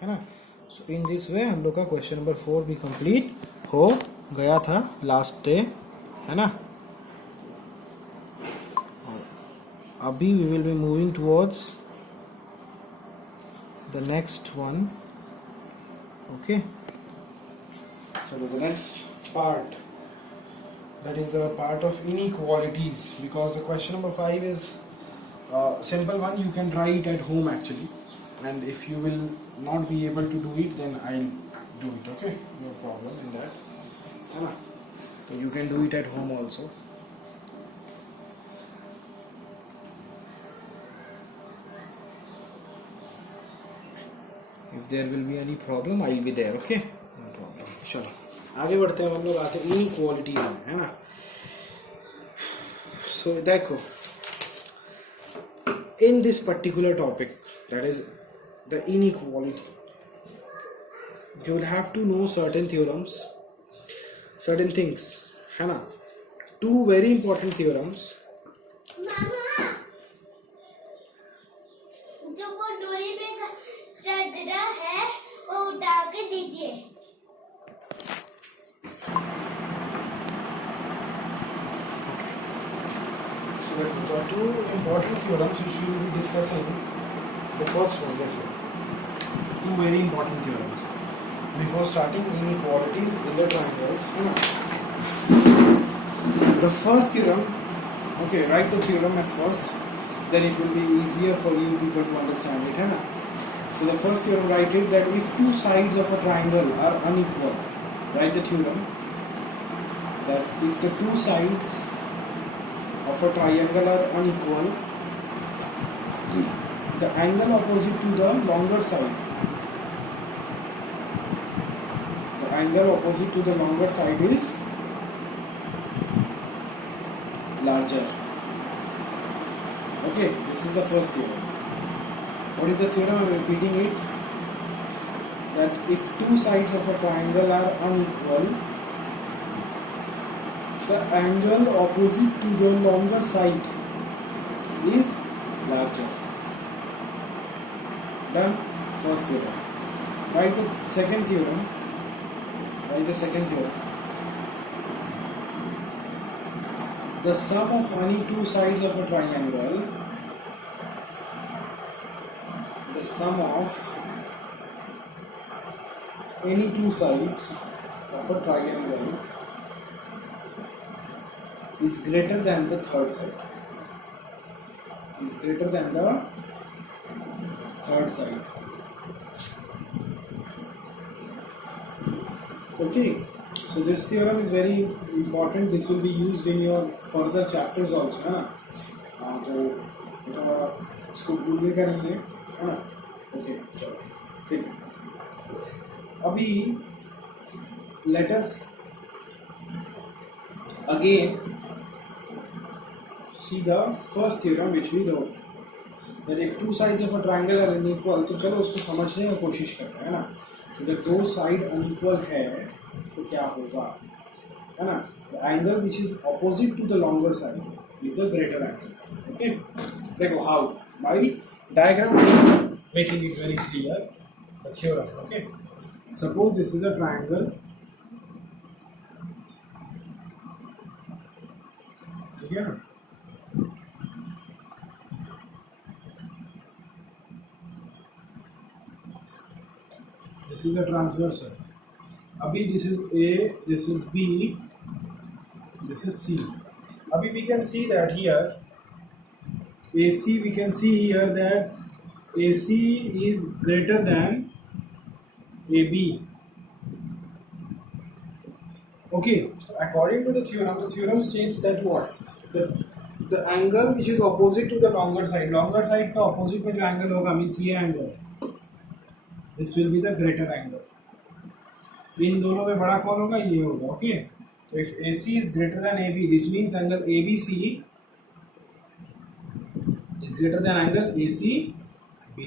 है ना। सो in this way हम लोग का क्वेश्चन नंबर 4 भी कंप्लीट हो गया था लास्ट डे, है ना। अभी we will be moving towards the next one. Okay, चलो the next part, that is a part of inequalities, because the question number 5 is simple one. You can try it at home actually, and if you will not be able to do it, then I'll do it. Okay, no problem in that, है ना। So you can do it at home also. If there will be any problem, I'll be there. Okay, no problem. चलो आगे बढ़ते हैं, हम लोग आते हैं inequalities में, है ना। So देखो, in this particular topic, that is the inequality, you will have to know certain theorems, certain things, है ना। Two very important theorems. मामा, जो वो डोली में गदरा है वो उठा के दीजिए। So there are two important theorems which we will be discussing. The first one, देखो, two very important theorems before starting inequalities in the triangles, है ना। The first theorem, okay, write the theorem at first, then it will be easier for you people to understand it, है ना। So the first theorem, write it, that if two sides of a triangle are unequal, write the theorem that if the two sides of a triangle are unequal, the angle opposite to the longer side, the angle opposite to the longer side is larger. Okay, this is the first theorem. What is the theorem? I am repeating it, that if two sides of a triangle are unequal, the angle opposite to the longer side is larger. Done? First theorem. Write the second theorem. Write the second theorem. The sum of any two sides of a triangle, the sum of any two sides of a triangle is greater than the third side. Is greater than the third side. Okay, so this theorem is very important. This will be used in your further chapters also, है ना। तो इसको भूलने का नहीं है ना। Okay, चलो ठीक है। अभी let us again see the first theorem which we wrote, that if two sides of a triangle are unequal, तो चलो उसको समझने की कोशिश करते हैं, है ना। तो जब दो साइड अनइक्वल है तो क्या होगा, है ना। The angle which is opposite to the longer side is the greater angle. Okay, देखो how, by diagram making it very clear the theorem. Okay, suppose this is a triangle, ठीक है ना। This is a transversal. Abhi this is A, this is B, this is C. Abhi we can see that here AC, we can see here that AC is greater than AB. Okay, so according to the theorem states that what? The angle which is opposite to the longer side का opposite में जो angle होगा means ये angle, this will be the greater angle. इन दोनों में बड़ा कौन होगा, ये होगा। ओके, तो if AC is greater than AB, this means angle ABC is greater than angle ACB,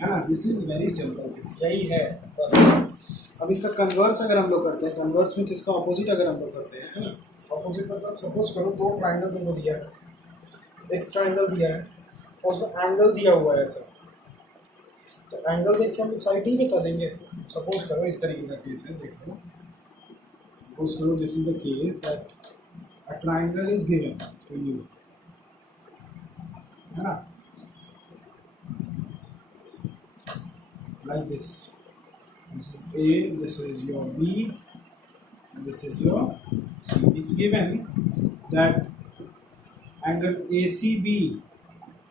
है ना। दिस इज वेरी सिंपल, यही है बस। अब इसका कन्वर्स अगर हम लोग करते हैं, कन्वर्स मीन्स इसका ऑपोजिट अगर हम लोग करते हैं, है ना। ऑपोजिट मतलब सपोज करो दो ट्राइंगल तुमको दिया है, एक ट्राइंगल दिया है और उसमें एंगल दिया हुआ है ऐसा, तो तो एंगल देख के हम साइड ही बता देंगे। सपोज करो इस तरीके का केस है, देखो सपोज करो this is the case that a triangle is given to you, है ना, like this is A, this is your B, and this is your C. It's given that angle ACB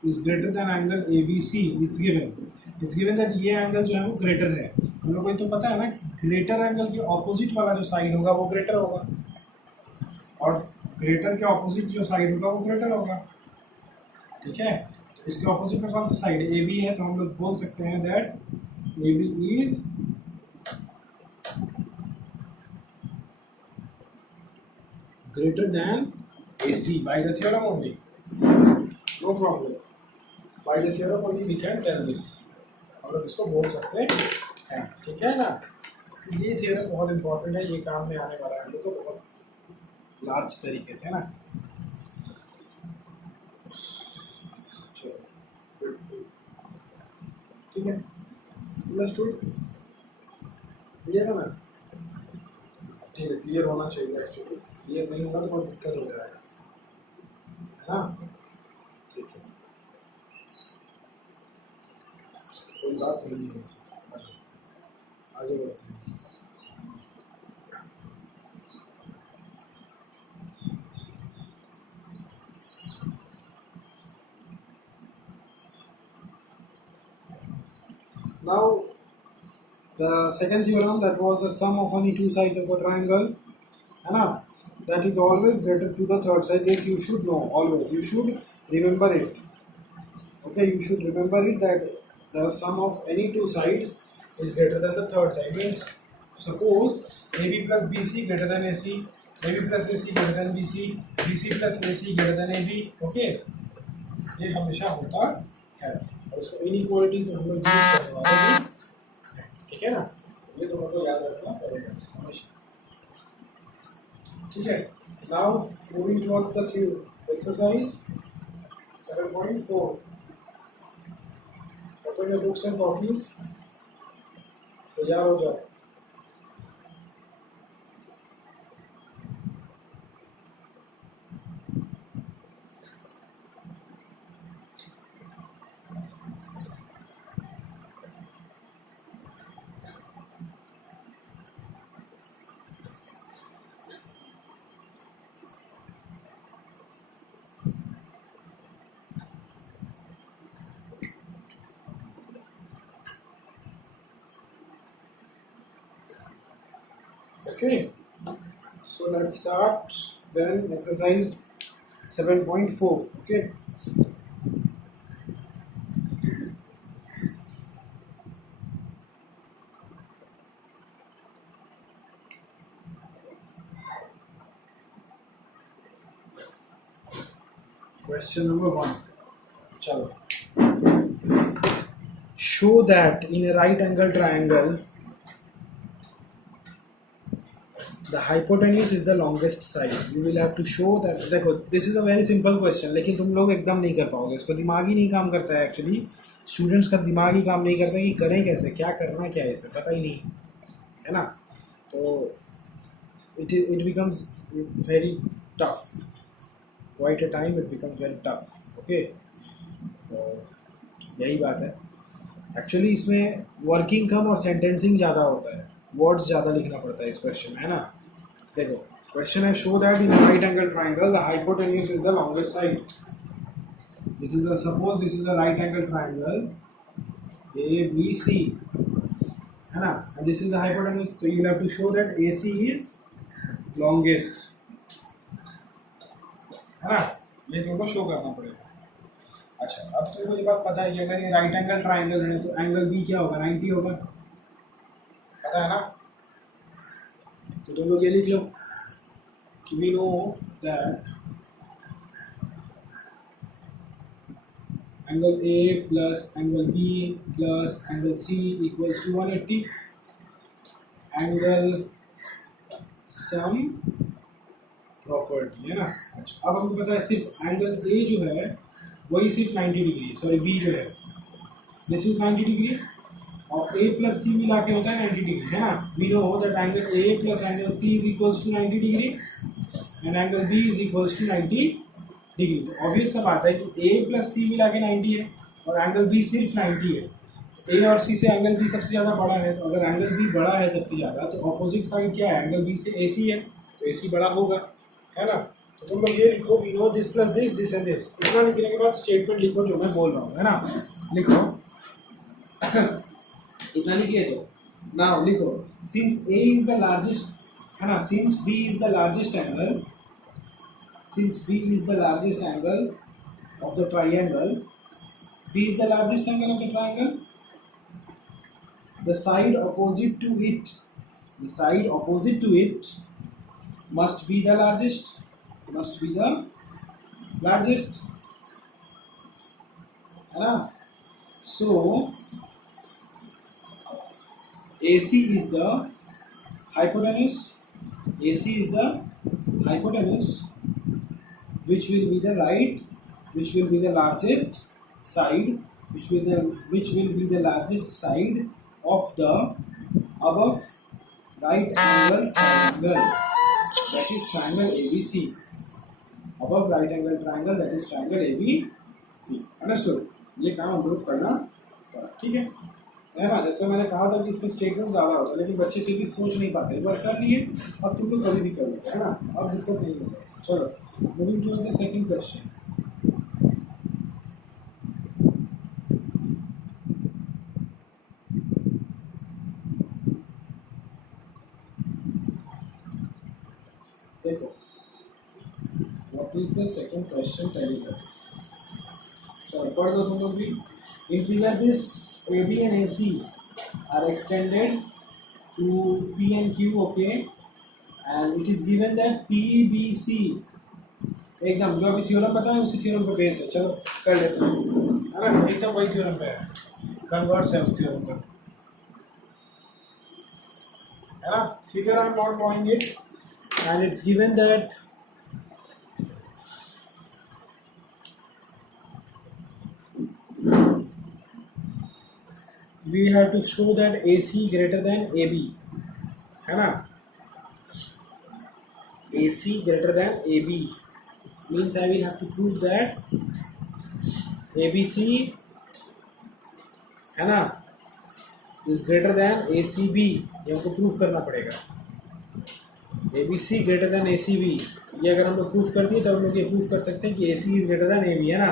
is greater than angle ABC. It's given that ये angle जो है वो greater है। हम लोग को तो पता है ना कि ग्रेटर एंगल के ऑपोजिट वाला जो साइड होगा वो ग्रेटर होगा, और ग्रेटर के ऑपोजिट जो साइड होगा वो ग्रेटर होगा। ठीक है, इसके ऑपोजिट में कौन सा साइड है? AB है, तो हम लोग बोल सकते हैं that AB is greater than AC by the theorem only. No problem. By the theorem only we can tell this. हम लोग इसको बोल सकते हैं, ठीक है ना। तो ये theorem बहुत important है, ये काम में आने वाला है हम लोग को बहुत लार्ज तरीके से ना। चलो ठीक है, अंडरस्टूड, क्लियर है ना? ठीक है, क्लियर होना चाहिए एक्चुअली, क्लियर नहीं होगा तो बहुत दिक्कत हो जाएगा, है ना। ठीक है, कोई बात नहीं है इसमें, आगे बढ़ते हैं। Now the second theorem, that was the sum of any two sides of a triangle, है ना, that is always greater to the third side. This you should know always, you should remember it. Okay, you should remember it that the sum of any two sides is greater than the third side. Means suppose AB plus BC greater than AC, AB plus AC greater than BC, BC plus AC greater than AB. Okay, ये हमेशा होता है, और इसको inequalities में हम लोग use करने वाले हैं, ठीक है ना। ये तो हमको याद रखना पड़ेगा हमेशा, ठीक है। Now moving towards the exercise 7.4। Open your books and copies, तैयार हो जाओ। Okay, so let's start then exercise 7.4. Okay, question number 1. Chalo. Show that in a right angle triangle the hypotenuse is the longest side. You will have to show that. देखो, this is a very simple question, लेकिन तुम लोग एकदम नहीं कर पाओगे इसको, दिमाग ही नहीं काम करता है एक्चुअली। स्टूडेंट्स का दिमाग ही काम नहीं करता कि करें कैसे, क्या करना क्या है, इसमें पता ही नहीं है ना। तो it becomes very tough, quite a time it becomes very tough. Okay, तो यही बात है एक्चुअली। इसमें वर्किंग कम और सेंटेंसिंग ज़्यादा होता है, वर्ड्स ज़्यादा लिखना पड़ता है इस क्वेश्चन में, है ना। देखो, क्वेश्चन है show that in right angle triangle the hypotenuse is the longest side. This is the suppose this is the right angle triangle ABC, है ना, and this is the hypotenuse. तो you have to show that AC is longest, है ना, ये तुमको show करना पड़ेगा। अच्छा, अब तुमको ये बात पता है कि अगर ये राइट एंगल ट्राइंगल है तो एंगल B क्या होगा? 90 होगा, पता है ना। तो तुम लोग ये लिख लो कि we know that angle A plus angle B plus angle C equals to 180। Angle sum property, है ना। अच्छा, अब हमको पता है सिर्फ एंगल A जो है वही सिर्फ 90 डिग्री, सॉरी B जो है दिस इज 90 डिग्री, और ए प्लस सी मिला के होता है 90 डिग्री, है ना. We know that angle A plus angle C is equals to 90 degree and angle B is equals to 90 degree. तो ऑब्वियस सा बात है कि ए प्लस सी मिला के 90 है और एंगल बी सिर्फ 90 है. ए और सी से एंगल बी सबसे ज़्यादा बड़ा है, तो अगर एंगल बी बड़ा है सबसे ज़्यादा तो ऑपोजिट साइड क्या है, एंगल बी से ए सी है, तो ए सी बड़ा होगा, है ना. तो तुम लोग ये लिखो, we know this plus this, this and this. इतना लिखने के बाद स्टेटमेंट लिखो जो मैं बोल रहा हूँ, है ना. लिखो इतना लिखिए. तो नाउ लिखो, since A is the largest, है ना, since B is the largest angle, since B is the largest angle of the triangle, B is the largest angle of the triangle, the side opposite to it, the side opposite to it must be the largest, must be the largest, है ना. So AC is the hypotenuse, AC is the hypotenuse which will be the right, which will be the largest side, which will be the largest side of the above right angle triangle, that is triangle ABC, above right angle triangle, that is triangle ABC. Understood? ये काम हम लोग करना पड़ा, ठीक है ना. जैसे मैंने कहा था कि इसमें स्टेटमेंट ज़्यादा होता है, लेकिन बच्चे फिर भी सोच नहीं पाते. एक बार कर लिए, अब तुम लोग कभी भी कर लेते, है ना. अब दिक्कत नहीं होगा. चलो, moving towards the second question. देखो, what is the second question telling us? चलो पढ़ दो तुम लोग भी. In figure this AB and AC are extended to P and Q, okay, and it is given that PBC, एकदम जो अभी थ्योरम बताया उसी थ्योरम पे बेस है. चलो कर लेते हैं, है ना. एकदम वही थ्योरम पे है, कन्वर्स है उस थ्योरम पर, है ना. Figure I am not drawing it and it's given that we have to show that AC greater than AB, है ना. AC greater than AB means I will have to prove that ABC, है ना, is greater than ACB. ये हमको proof करना पड़ेगा. ABC greater than ACB, ये अगर हम लोग प्रूफ कर दिए तो हम लोग ये प्रूफ कर सकते हैं कि AC is greater than AB, है ना.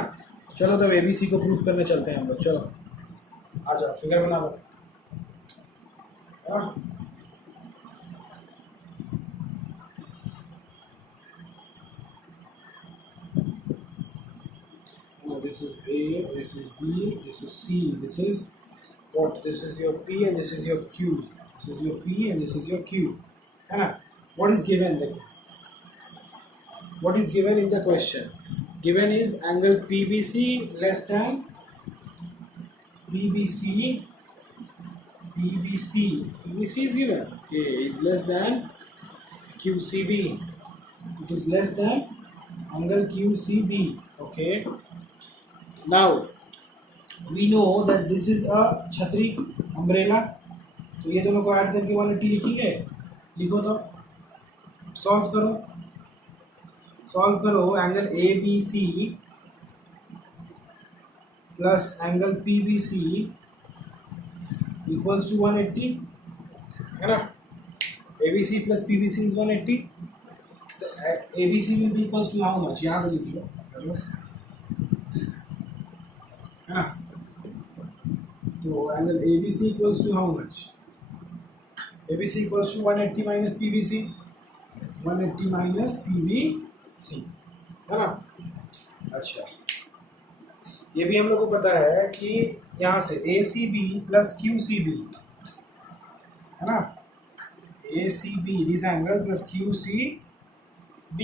चलो तब ABC को प्रूफ करने चलते हैं हम लोग. चलो आ जाओ, फिगर बना लो. This is A, this is B, this is C, this is what? This is your P and this is your Q. This is your P and this is your Q. What is given then? What is given in the question? Given is angle PBC less than PBC is given. Okay, is less than QCB. It is less than angle QCB. Okay. Now we know that this is a छतरी, umbrella. तो ये दोनों को add करके 180 लिखेंगे. लिखो तो solve करो. Angle ABC plus angle PBC equals to 180, है ना. ABC plus PBC is 180. तो ABC will be equals to how much, यहाँ पे लिख लो, है ना. तो angle ABC equals to how much, ABC equals to 180 minus PBC, 180 minus PBC, है ना. अच्छा, ये भी हम लोग को पता है कि यहाँ से ACB प्लस QCB, है ना. ACB this angle plus QCB.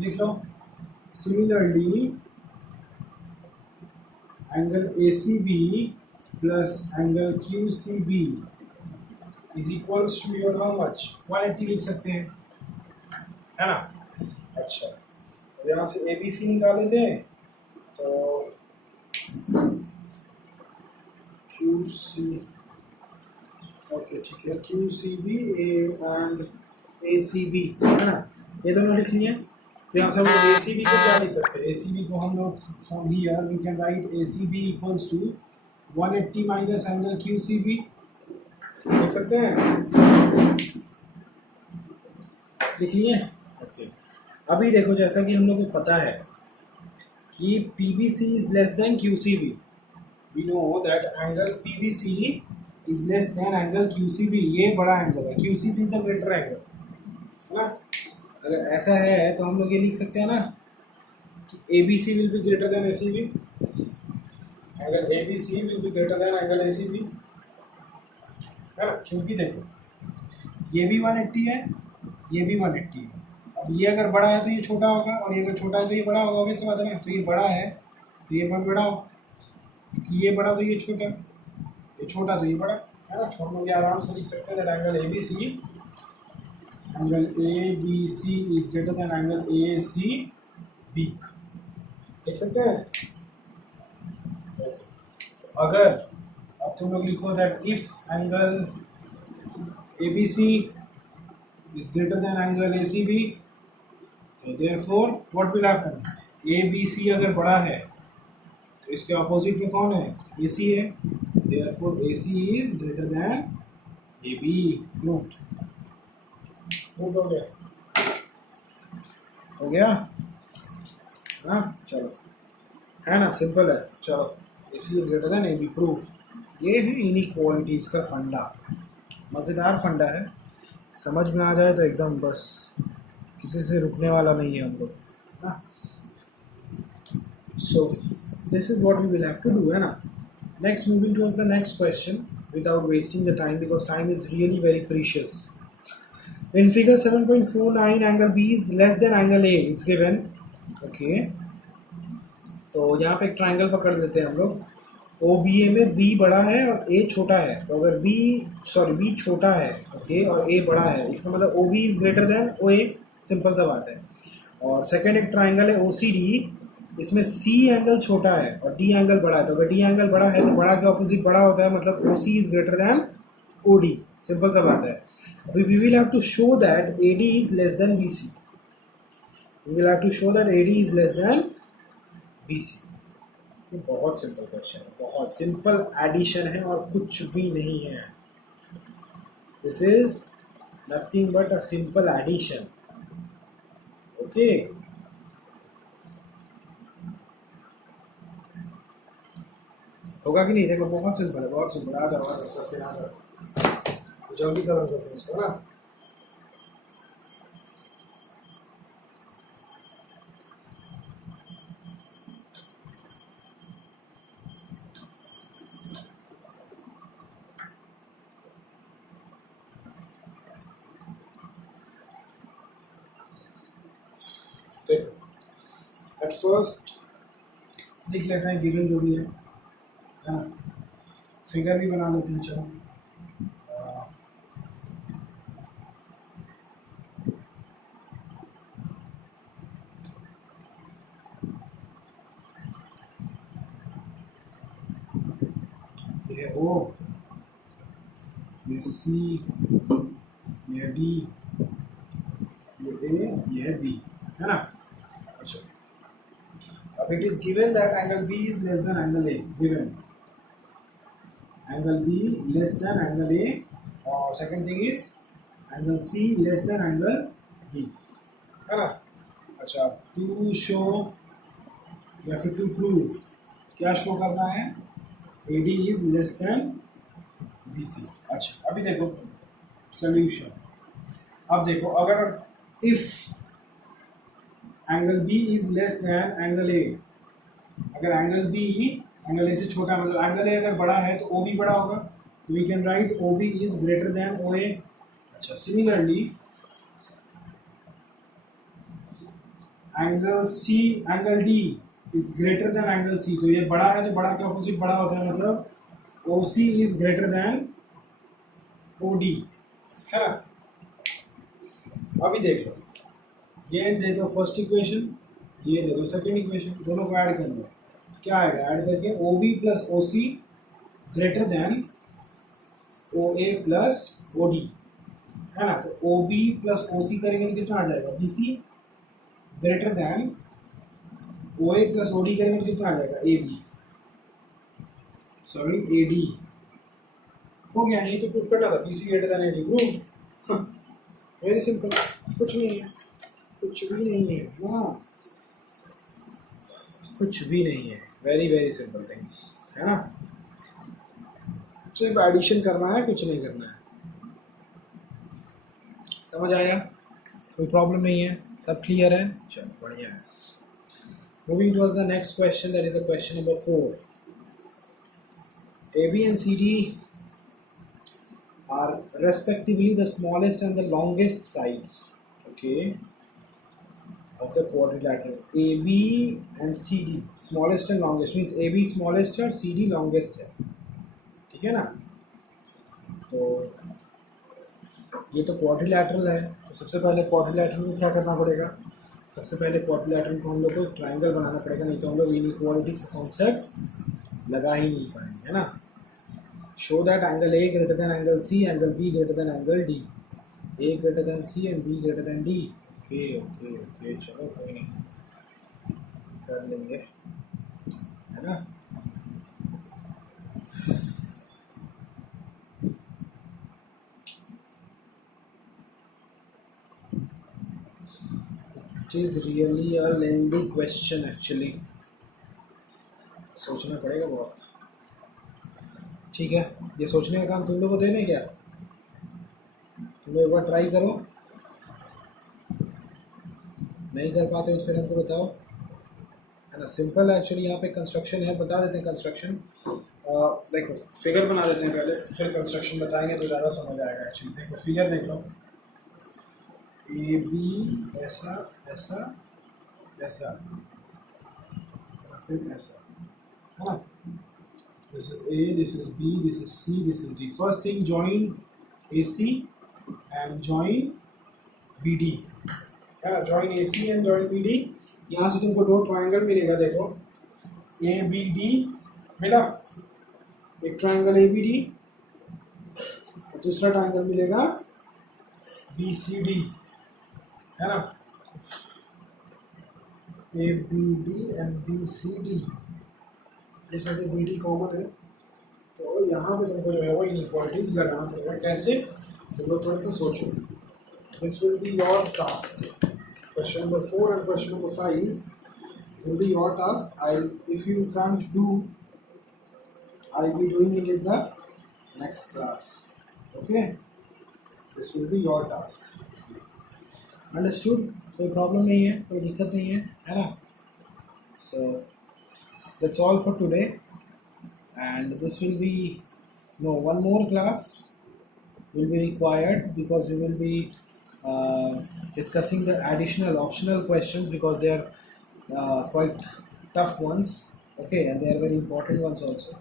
लिख लो. Similarly angle ACB plus angle Q C B is equals to your how much 180 लिख सकते हैं, है ना। अच्छा, अब यहाँ से ए बी सी निकाले थे तो क्यू सी, ओके ठीक है, Q C B and A C B, है ना, ये दोनों लिख लिए। तो यहाँ से हम ए सी बी को क्या लिख सकते हैं, ए सी बी को हम लोग from here we can write A C B equals to 180 minus angle Q C B, लिख सकते हैं, लिख लिए। ओके, अभी देखो जैसा कि हम लोग को पता है कि P B C is less than Q C B, we know that angle P B C is less than angle Q C B, ये बड़ा एंगल है, Q C B is the greater angle, है ना। अगर ऐसा है तो हम लोग ये लिख सकते हैं ना कि A B C will be greater than A C B, angle A B C will be greater than angle A C B, है ना, क्योंकि देखो ये भी 180 है, ये भी 180 है। अब ये अगर बड़ा है तो ये छोटा होगा, और ये अगर छोटा है तो ये बड़ा होगा, ऑब्वियस बात है ना। तो ये बड़ा है तो ये बड़ा होगा, क्योंकि ये बड़ा तो ये छोटा, ये छोटा तो ये बड़ा, है ना। तो हम लोग ये आराम से लिख सकते हैं angle A B C, angle A B C is greater than angle A C B, लिख सकते हैं। ओके, तो अगर अब तुम लोग लिखो that if angle A B C is greater than angle A C B, तो therefore what will happen, A B C अगर बड़ा है तो इसके ऑपोजिट में कौन है, ए सी है, therefore A C is greater than A B, proved, proved हो गया, हो गया, हाँ चलो, है ना, सिंपल है। चलो, A C is greater than A B, proved. ये है इनइक्वालिटीज का फंडा, मज़ेदार फंडा है, समझ में आ जाए तो एकदम बस किसी से रुकने वाला नहीं है हम लोग, हाँ। So this is what we will have to do, है ना। Next, moving towards the next question without wasting the time, because time is really very precious. In figure 7.49 angle B is less than angle A, it's given, okay। तो यहाँ पे एक triangle पकड़ लेते हैं हम लोग, ओ बी ए में बी बड़ा है और ए छोटा है, तो अगर बी छोटा है, ओके, और ए बड़ा है, इसका मतलब O B is greater than O A, simple सा बात है। और सेकेंड एक ट्राइंगल है ओ सी डी, इसमें सी एंगल छोटा है और डी एंगल बड़ा है, तो अगर डी एंगल बड़ा है तो बड़ा के ऑपोजिट बड़ा होता है, मतलब O C is greater than O D, simple सा बात है। We will have to show that AD is less than BC. We will have to show that AD is less than BC. ये बहुत simple question है, बहुत simple addition है और कुछ भी नहीं है। This is nothing but a simple addition. Okay. होगा कि नहीं, देखो बहुत सिंपल है, बहुत सिंपल। आ जाओ करते, आ जाओ जल्दी खत्म करते हैं इसको ना। देखो, एट फर्स्ट लिख लेते हैं गिवन जो भी है ना, फिगर भी बना लेते हैं, चलो। ये ओ, ये सी, ये डी, ये ए, ये बी, है ना। अच्छा, अब it is given that angle B is less than angle A, given angle B less than angle A, और second thing is angle C less than angle D, है ना। अच्छा, टू शो या फिर टू प्रूव, क्या show करना है, AD is less then BC। अच्छा, अभी देखो सोल्यूशन, अब देखो अगर if angle B is less than angle A, अगर एंगल B एंगल A से छोटा, मतलब एंगल A अगर बड़ा है तो OB बड़ा होगा, तो we can write OB is greater than OA। अच्छा, similarly angle D is greater than angle C, तो ये बड़ा है तो बड़ा के ऑपोजिट बड़ा होता है, मतलब OC is greater than OD है ना। अभी देख लो, ये दे दो फर्स्ट इक्वेशन, ये दे दो सेकेंड इक्वेशन, दोनों को ऐड कर लो, क्या आएगा? ऐड करके OB plus OC greater than OA plus OD है ना। तो OB प्लस OC करेंगे तो कितना आ जाएगा? BC greater than OA plus OD करेंगे तो कितना आ जाएगा? AB सॉरी AD हो गया। नहीं तो प्रूफ करना था, BC greater than AD proof. Very simple, कुछ नहीं है, कुछ भी नहीं है ना, कुछ भी नहीं है, वेरी वेरी सिंपल थिंग्स है ना। सिर्फ एडिशन करना है, कुछ नहीं करना है। समझ आया? कोई प्रॉब्लम नहीं है, सब क्लियर है? चलो बढ़िया है। Moving towards the next question, that is the question number 4. AB and CD are respectively the smallest and the longest sides, okay, of the quadrilateral. AB and CD smallest and longest means AB smallest है और CD longest है, ठीक है ना। तो ये तो quadrilateral है, तो सबसे पहले क्वाड्रिलैटरल को क्या करना पड़ेगा? सबसे पहले क्वाड्रिलैटरल को हम लोग को ट्रायंगल बनाना पड़ेगा, नहीं तो हम लोग इनइक्वालिटीज का कॉन्सेप्ट लगा ही नहीं पाएंगे, है ना। Show that angle A greater than angle C, angle B greater than angle D, A greater than C and B greater than D। Okay okay okay, चलो कोई नहीं, कर लेंगे, है ना। It is really a lengthy question actually, सोचना पड़ेगा बहुत। ठीक है, ये सोचने का काम तुम लोग को दे दें क्या? तुम लोग एक बार ट्राई करो, नहीं कर पाते हो तो फिर हमको बताओ, है ना। सिंपल है एक्चुअली, यहाँ पे कंस्ट्रक्शन है, बता देते हैं कंस्ट्रक्शन। देखो फिगर बना देते हैं पहले, फिर कंस्ट्रक्शन बताएंगे तो ज़्यादा समझ आएगा एक्चुअली। देखो फिगर देख लो, AB ऐसा ऐसा ऐसा फिर ऐसा, है ना। This is A, this is B, this is C, this is D. First thing, join AC and join BD, है ना। join AC and join BD, यहाँ से तुमको दो ट्रायंगल मिलेगा। देखो ABD मिला, एक ट्रायंगल ABD और दूसरा ट्रायंगल मिलेगा BCD, है ना। ABD and BCD, इसमें से BD कॉमन है, तो यहाँ पे तुमको जो है वो इनइक्वालिटीज लगाना पड़ेगा। कैसे? तुम लोग थोड़ा सा सोचो। This will be your task. Question number 4 and question number 5 will be your task. If you can't do, I'll be doing it in the next class. Okay? This will be your task. Understood? कोई problem नहीं है, कोई दिक्कत नहीं है ना। So that's all for today, and this will be one more class will be required, because we will be discussing the additional optional questions, because they are quite tough ones, okay, and they are very important ones also.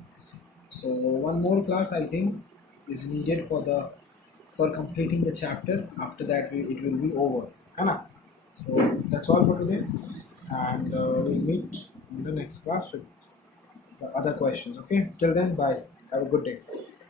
So one more class I think is needed for completing the chapter. After that it will be over, है ना। So that's all for today, and we'll meet in the next class with the other questions. Okay, till then, bye, have a good day.